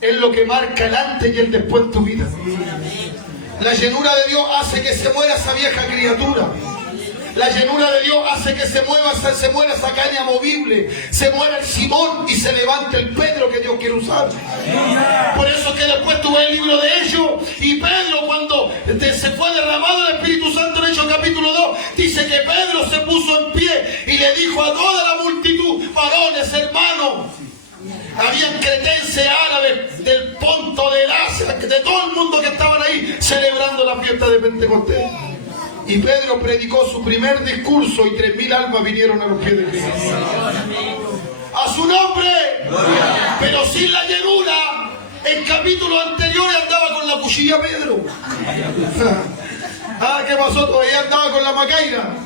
es lo que marca el antes y el después en tu vida. La llenura de Dios hace que se muera esa vieja criatura. La llenura de Dios hace que se muera esa caña movible, se muera el Simón y se levante el Pedro que Dios quiere usar. Por eso que después tú ves el libro de Hechos y Pedro, cuando se fue derramado el Espíritu Santo en Hechos capítulo 2, dice que Pedro se puso en pie y le dijo a toda la multitud: varones, hermanos. Habían cretenses árabes del Ponto, del Asia, de todo el mundo que estaban ahí celebrando la fiesta de Pentecostés. Y Pedro predicó su primer discurso y 3.000 almas vinieron a los pies de Cristo. A su nombre. Pero sin la llenura, en capítulos anteriores andaba con la cuchilla Pedro. ¿Qué pasó? Todavía andaba con la macaira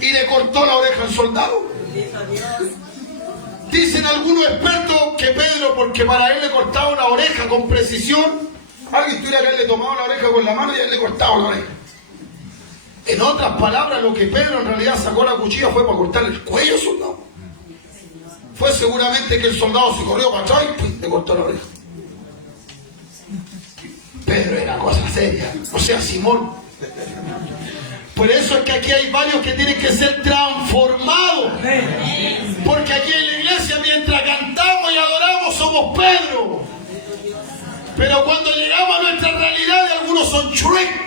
y le cortó la oreja al soldado. Dicen algunos expertos que Pedro, porque para él le cortaba una oreja con precisión, alguien tuviera que haberle tomado la oreja con la mano y él le cortaba la oreja. En otras palabras, lo que Pedro en realidad sacó la cuchilla fue para cortarle el cuello al soldado. Fue seguramente que el soldado se corrió para atrás y le cortó la oreja. Pedro era cosa seria, o sea, Simón. Por eso es que aquí hay varios que tienen que ser transformados. Porque aquí en la iglesia, mientras cantamos y adoramos, somos Pedro. Pero cuando llegamos a nuestra realidad, algunos son Shrek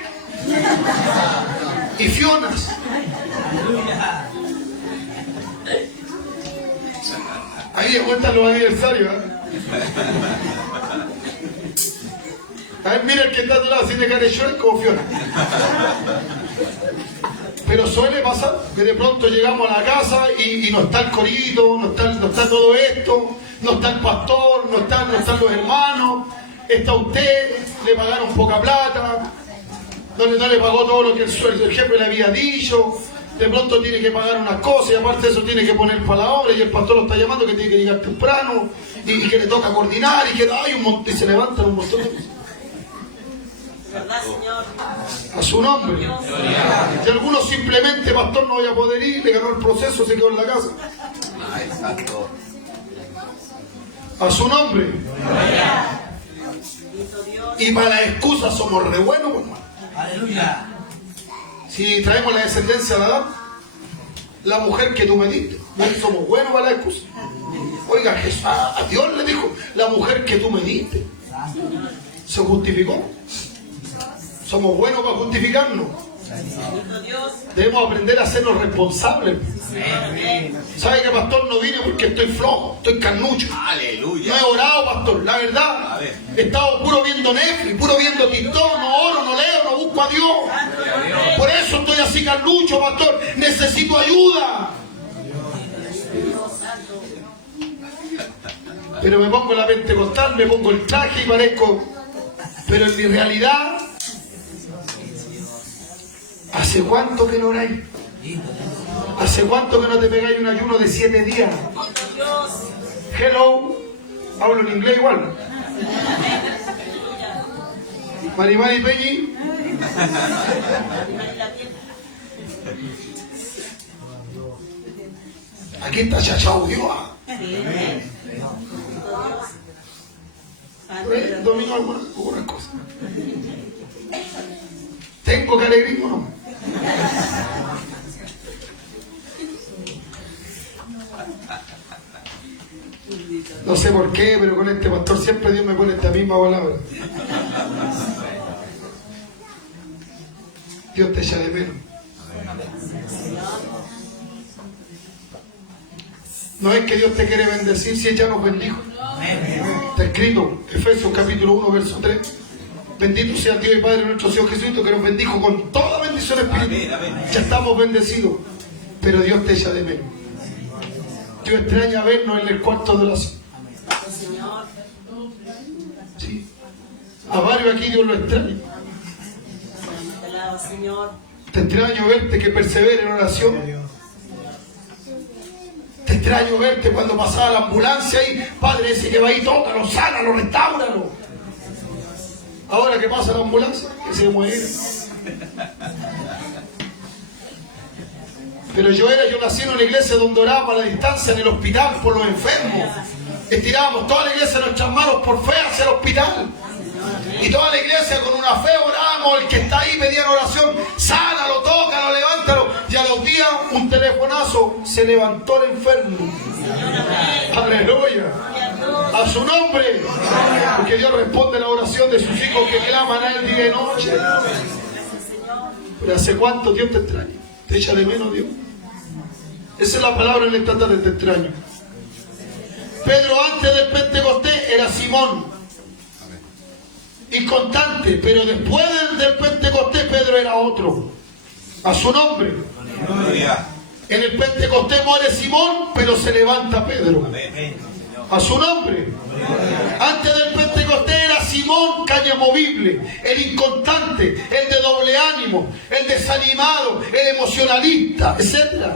y Fionas. Ahí le cuentan los aniversarios. A ver, mira el que está a tu lado, si te cae Shrek como Fiona. Pero suele pasar que de pronto llegamos a la casa y no está el corito, no está todo esto, no está el pastor, no están los hermanos, está usted, le pagaron poca plata, no le pagó todo lo que el jefe le había dicho, de pronto tiene que pagar unas cosas y aparte de eso tiene que poner para la obra y el pastor lo está llamando que tiene que llegar temprano y que le toca coordinar y que hay un montón, y se levantan un montón de cosas. ¿Verdad, Señor? A su nombre. Y algunos simplemente, pastor, no voy a poder ir, le ganó el proceso, se quedó en la casa. A su nombre. Y para las excusas somos re buenos, hermano. Aleluya. Si traemos la descendencia de Adán, la mujer que tú me diste, somos buenos para la excusa. Oiga, Jesús, a Dios le dijo, la mujer que tú me diste, se justificó. Somos buenos para justificarnos. Bendito Dios. Debemos aprender a hacernos responsables. ¿Sabe que, pastor? No vine porque estoy flojo, estoy carnucho. Aleluya. No he orado, pastor, la verdad. A ver. He estado puro viendo Netflix, puro viendo TikTok, no oro, no leo, no busco a Dios. Por eso estoy así carnucho, pastor. Necesito ayuda. Pero me pongo la pentecostal, me pongo el traje y parezco. Pero en mi realidad, ¿hace cuánto que no oráis? ¿Hace cuánto que no te pegáis un ayuno de 7 días? Hello, hablo en inglés igual. Marimari Peñi. Aquí está Chachao Dios. Domino algunas cosas. ¿Tengo que alegría o no? No sé por qué, pero con este pastor siempre Dios me pone esta misma palabra. Dios te echa de menos. No es que Dios te quiere bendecir, si ella nos bendijo. Está escrito, Efesios capítulo 1, verso 3. Bendito sea Dios y Padre nuestro Señor Jesucristo, que nos bendijo con toda bendición espiritual. Ya estamos bendecidos, pero Dios te echa de menos. Dios extraña vernos en el cuarto de oración. Sí. A varios aquí Dios lo extraña. Te extraño verte que persevere en oración. Te extraño verte cuando pasaba la ambulancia y Padre, ese que va ahí, tócalo, sánalo, restáuralo. Ahora que pasa la ambulancia, que se muere. Pero yo nací en una iglesia donde orábamos a la distancia en el hospital por los enfermos. Estirábamos toda la iglesia nuestras manos por fe hacia el hospital. Y toda la iglesia con una fe orábamos, el que está ahí pedía oración, sánalo, tócalo, levántalo. Y a los días un telefonazo, se levantó el enfermo. Aleluya. A su nombre. Porque Dios responde la oración de sus hijos que claman a él día y noche. Pero ¿hace cuánto Dios te extraña? ¿Te echa de menos Dios? Esa es la palabra en esta tarde, te extraño. Pedro antes del Pentecostés era Simón, inconstante, pero después del Pentecostés Pedro era otro. A su nombre. En el Pentecostés muere Simón, pero se levanta Pedro. A su nombre. Antes del Pentecostés era Simón cañamovible, el inconstante, el de doble ánimo, el desanimado, el emocionalista, etc.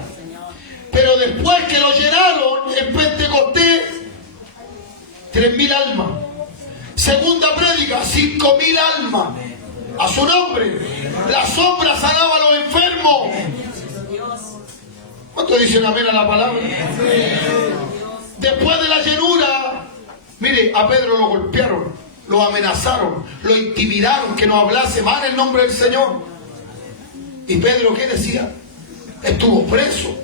Pero después que lo llenaron en Pentecostés, 3.000 almas. Segunda prédica, 5.000 almas. A su nombre. La sombra sanaba a los enfermos. ¿Cuántos dicen amén a la palabra? Después de la llenura, mire, a Pedro lo golpearon, lo amenazaron, lo intimidaron, que no hablase más en el nombre del Señor. ¿Y Pedro qué decía? Estuvo preso,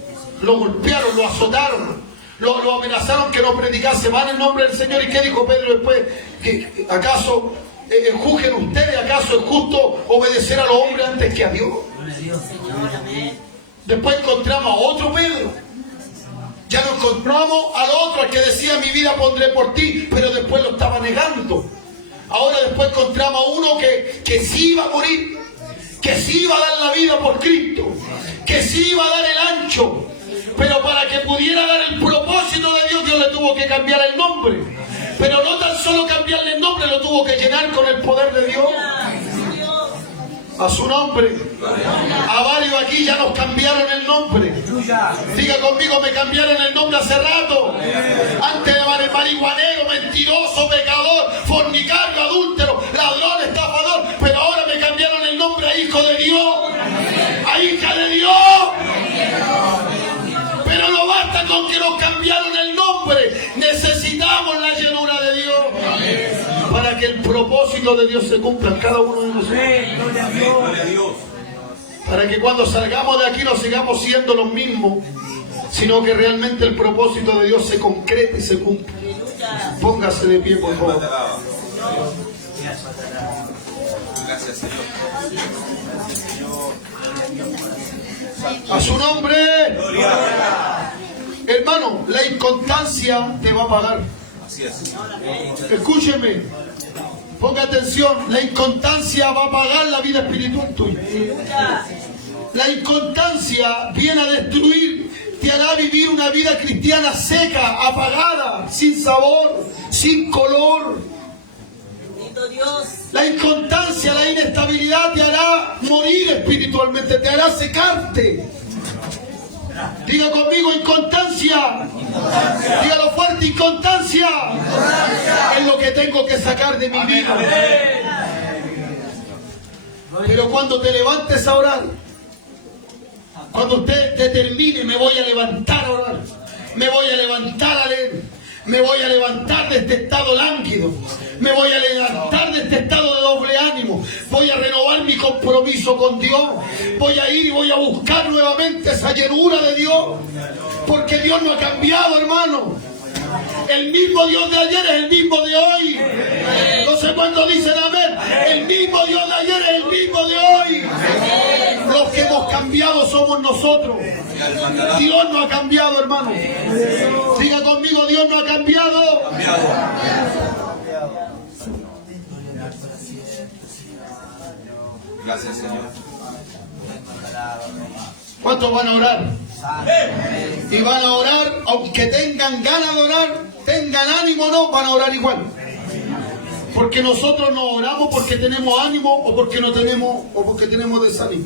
lo golpearon, lo azotaron, lo amenazaron que no predicase más en el nombre del Señor. ¿Y qué dijo Pedro después? ¿Acaso juzguen ustedes? ¿Acaso es justo obedecer a los hombres antes que a Dios? Después encontramos a otro Pedro. Ya no encontramos al otro, al que decía mi vida pondré por ti, pero después lo estaba negando. Ahora después encontramos a uno que sí iba a morir, que sí iba a dar la vida por Cristo, que sí iba a dar el ancho, pero para que pudiera dar el propósito de Dios, Dios le tuvo que cambiar el nombre. Pero no tan solo cambiarle el nombre, lo tuvo que llenar con el poder de Dios. A su nombre. A varios aquí ya nos cambiaron el nombre. Diga conmigo, me cambiaron el nombre hace rato. Antes de marihuanero, mentiroso, pecador, fornicario, adúltero, ladrón, estafador. Pero ahora me cambiaron el nombre a hijo de Dios, a hija de Dios. Pero no basta con que nos cambiaron el nombre. Necesitamos la llenura de Dios para que el propósito de Dios se cumpla en cada uno de nosotros. Gloria a Dios. Para que cuando salgamos de aquí no sigamos siendo los mismos, sino que realmente el propósito de Dios se concrete y se cumpla. Póngase de pie, por favor. Gracias, Señor. A su nombre. Gloria. Hermano, la inconstancia te va a pagar. Así es. Escúcheme, ponga atención, la inconstancia va a pagar la vida espiritual tuya. La inconstancia viene a destruir, te hará vivir una vida cristiana seca, apagada, sin sabor, sin color. Bendito Dios. La inconstancia, la inestabilidad te hará morir espiritualmente, te hará secarte. Diga conmigo, inconstancia. Dígalo fuerte, inconstancia. Es lo que tengo que sacar de mi vida. Pero cuando te levantes a orar, cuando usted determine, me voy a levantar a orar, me voy a levantar a leer, me voy a levantar de este estado lánguido, me voy a levantar de este estado de doble ánimo, voy a renovar mi compromiso con Dios, voy a ir y voy a buscar nuevamente esa llenura de Dios, porque Dios no ha cambiado, hermano. El mismo Dios de ayer es el mismo de hoy. No sé cuántos dicen amén. El mismo Dios de ayer es el mismo de hoy. Los que hemos cambiado somos nosotros. Dios no ha cambiado, hermano. Diga conmigo, Dios no ha cambiado. Gracias, Señor. ¿Cuántos van a orar? Y van a orar, aunque tengan ganas de orar, tengan ánimo o no, van a orar igual. Porque nosotros no oramos porque tenemos ánimo o porque no tenemos, o porque tenemos desánimo.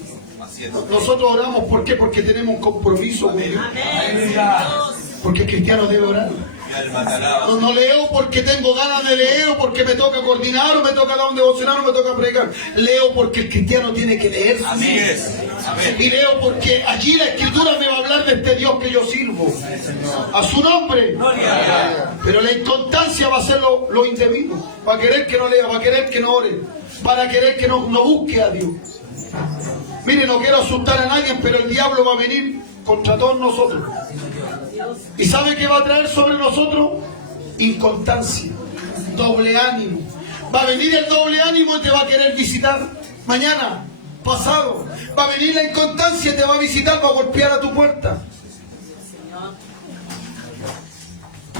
Nosotros oramos ¿por qué? Porque tenemos un compromiso con Dios. Porque el cristiano debe orar. No leo porque tengo ganas de leer o porque me toca coordinar o me toca dar un devocional o me toca predicar. Leo porque el cristiano tiene que leer. Así es. Y leo porque allí la escritura me va a hablar de este Dios que yo sirvo. A su nombre. Pero la inconstancia va a ser lo indebido. Va a querer que no lea, va a querer que no ore, va a querer que no busque a Dios. Mire, no quiero asustar a nadie, pero el diablo va a venir contra todos nosotros. ¿Y sabe qué va a traer sobre nosotros? Inconstancia, doble ánimo. Va a venir el doble ánimo y te va a querer visitar mañana, pasado. Va a venir la inconstancia y te va a visitar, va a golpear a tu puerta.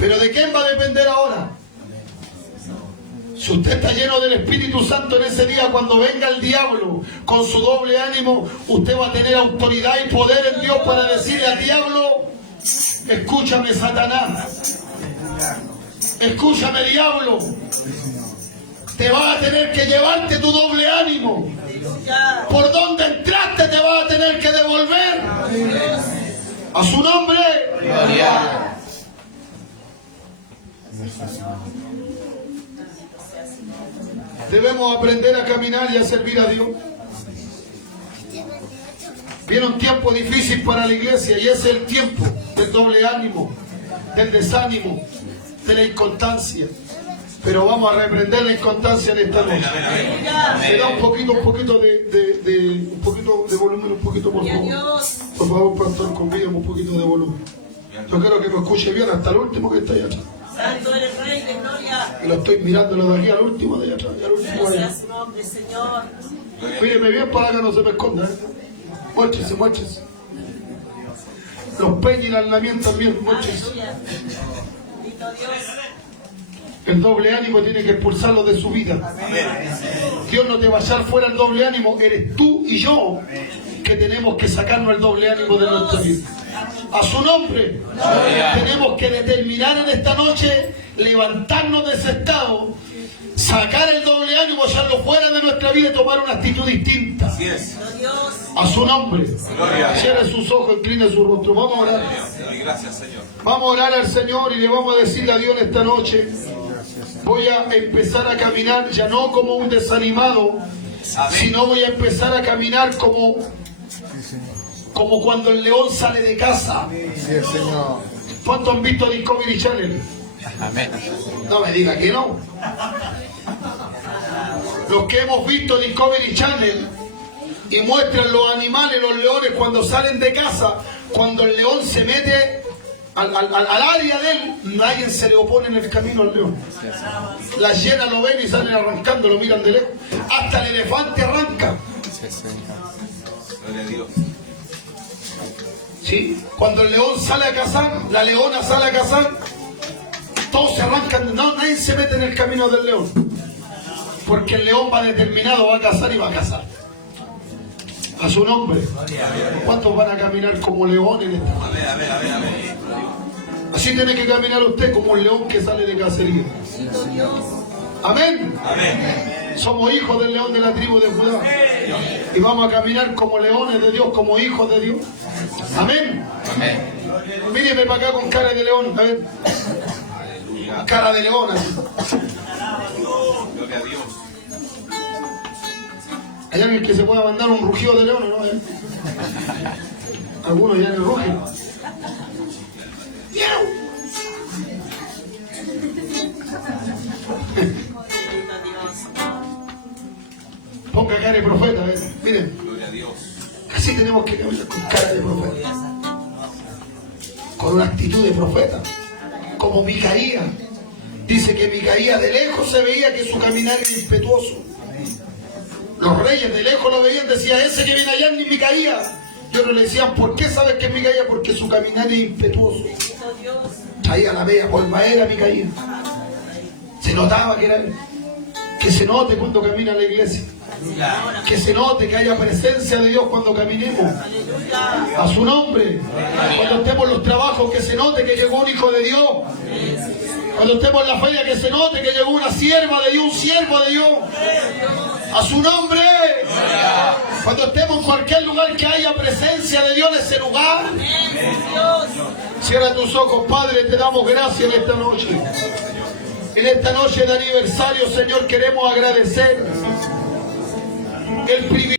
¿Pero de quién va a depender ahora? Si usted está lleno del Espíritu Santo en ese día, cuando venga el diablo con su doble ánimo, usted va a tener autoridad y poder en Dios para decirle al diablo: escúchame, Satanás, escúchame, diablo, te vas a tener que llevarte tu doble ánimo. Por donde entraste te vas a tener que devolver. A su nombre. Debemos aprender a caminar y a servir a Dios. Viene un tiempo difícil para la iglesia y ese es el tiempo del doble ánimo, del desánimo, de la inconstancia. Pero vamos a reprender la inconstancia en esta noche. Me da un poquito de volumen, un poquito, por favor. Por favor, pastor, convídame un poquito de volumen. Yo quiero que me escuche bien hasta el último que está allá atrás. Santo eres Rey de gloria. Y lo estoy mirándolo de aquí al último de allá atrás. Y al último de allá. Gracias, nombre, Señor. Míreme bien para que no se me esconda. Muéstrese, muéstrese. Los peñas y las lamien también, muéstrese. Aleluya. Bendito Dios. El doble ánimo tiene que expulsarlo de su vida. Dios no te va a echar fuera el doble ánimo. Eres tú y yo que tenemos que sacarnos el doble ánimo de nuestra vida. A su nombre. Tenemos que determinar en esta noche, levantarnos de ese estado, sacar el doble ánimo, echarlo fuera de nuestra vida y tomar una actitud distinta. Así es. A su nombre. Gloria. Cierre sus ojos, incline su rostro. Vamos a orar. Gracias, Señor. Vamos a orar al Señor y le vamos a decirle a Dios en esta noche: voy a empezar a caminar ya no como un desanimado, sino voy a empezar a caminar como cuando el león sale de casa. ¿Cuántos han visto Discovery Channel? No me diga que no. Los que hemos visto Discovery Channel y muestran los animales, los leones cuando salen de casa, cuando el león se mete al área de él, nadie se le opone en el camino al león. Las hienas lo ven y salen arrancando, lo miran de lejos. Hasta el elefante arranca. Gloria a Dios. ¿Sí? Cuando el león sale a cazar, la leona sale a cazar, todos se arrancan. No, nadie se mete en el camino del león. Porque el león va determinado, va a cazar y va a cazar. A su nombre. ¿Cuántos van a caminar como león en esta manera? Amén. Así tiene que caminar usted como un león que sale de cacería. Bendito Dios. Amén. Amén. Somos hijos del león de la tribu de Judá. Y vamos a caminar como leones de Dios, como hijos de Dios. Amén. Míreme para acá con cara de león. A ver. Cara de león. Así. Gloria a Dios. ¿Hay alguien que se pueda mandar un rugido de león, no? Algunos ya no rugen. ¡Miau! Bendito Dios. Ponga cara de profeta, miren. Gloria a Dios. Así tenemos que caminar con cara de profeta. Con una actitud de profeta. Como Micaías. Dice que Micaías de lejos se veía que su caminar era impetuoso. Los reyes de lejos lo veían, decía, ese que viene allá ni Micaías. Y otros le decían, ¿por qué sabes que es Micaías? Porque su caminar es impetuoso. Bendito Dios. Traía la bella polvaera Micaías. Se notaba que era él. Que se note cuando camina a la iglesia. Que se note que haya presencia de Dios cuando caminemos. Aleluya. A su nombre. Cuando estemos en los trabajos, que se note que llegó un hijo de Dios. Cuando estemos en la feria, que se note que llegó una sierva de Dios, un siervo de Dios. A su nombre. Cuando estemos en cualquier lugar que haya presencia de Dios en ese lugar. Dios. Cierra tus ojos, Padre, te damos gracias en esta noche. En esta noche de aniversario, Señor, queremos agradecer el privilegio.